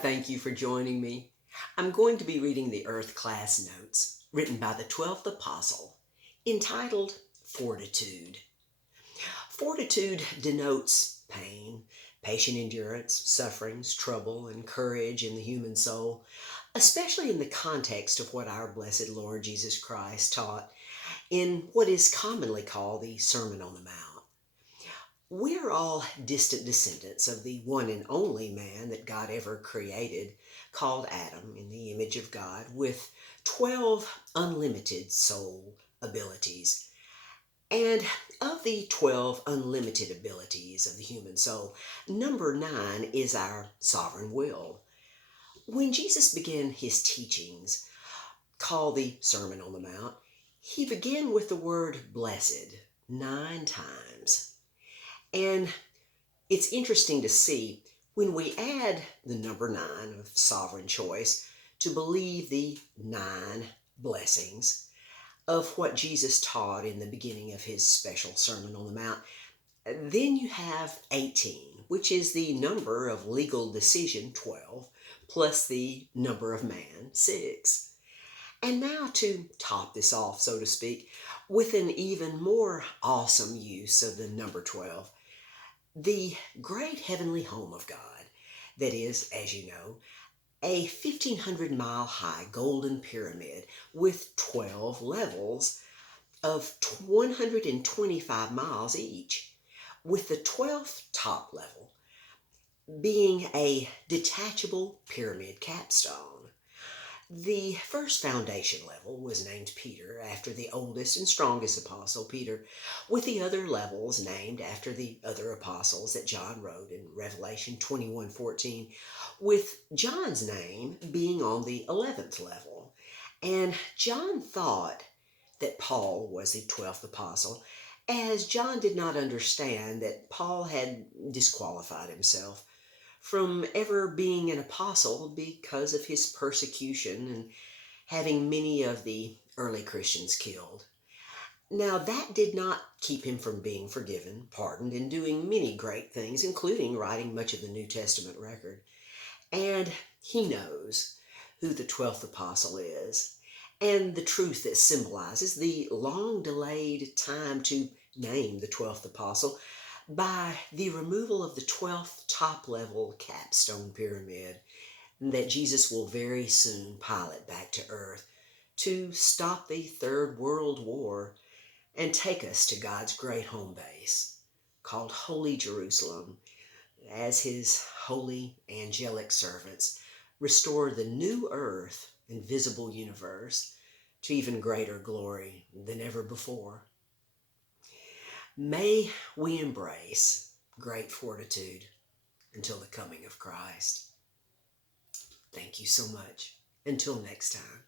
thank you for joining me. I'm going to be reading the Earth class notes written by the 12th Apostle, entitled Fortitude. Fortitude denotes pain, patient endurance, sufferings, trouble, and courage in the human soul, especially in the context of what our blessed Lord Jesus Christ taught in what is commonly called the Sermon on the Mount. We're all distant descendants of the one and only man that God ever created, called Adam, in the image of God, with 12 unlimited soul abilities. And of the 12 unlimited abilities of the human soul, number 9 is our sovereign will. When Jesus began his teachings, called the Sermon on the Mount, he began with the word blessed 9 times. And it's interesting to see when we add the number 9 of sovereign choice to believe the 9 blessings of what Jesus taught in the beginning of his special Sermon on the Mount, then you have 18, which is the number of legal decision, 12, plus the number of man, 6. And now to top this off, so to speak, with an even more awesome use of the number 12, the great heavenly home of God, that is, as you know, a 1,500-mile high golden pyramid with 12 levels of 125 miles each, with the 12th top level being a detachable pyramid capstone. The first foundation level was named Peter, after the oldest and strongest apostle, Peter, with the other levels named after the other apostles that John wrote in Revelation 21:14, with John's name being on the 11th level. And John thought that Paul was the 12th apostle, as John did not understand that Paul had disqualified himself from ever being an apostle because of his persecution and having many of the early Christians killed. Now, that did not keep him from being forgiven, pardoned, and doing many great things, including writing much of the New Testament record. And he knows who the 12th apostle is, and the truth that symbolizes the long-delayed time to name the 12th apostle by the removal of the 12th top-level capstone pyramid that Jesus will very soon pilot back to earth to stop the Third World War and take us to God's great home base called Holy Jerusalem, as his holy angelic servants restore the new earth and visible universe to even greater glory than ever before. May we embrace great fortitude until the coming of Christ. Thank you so much. Until next time.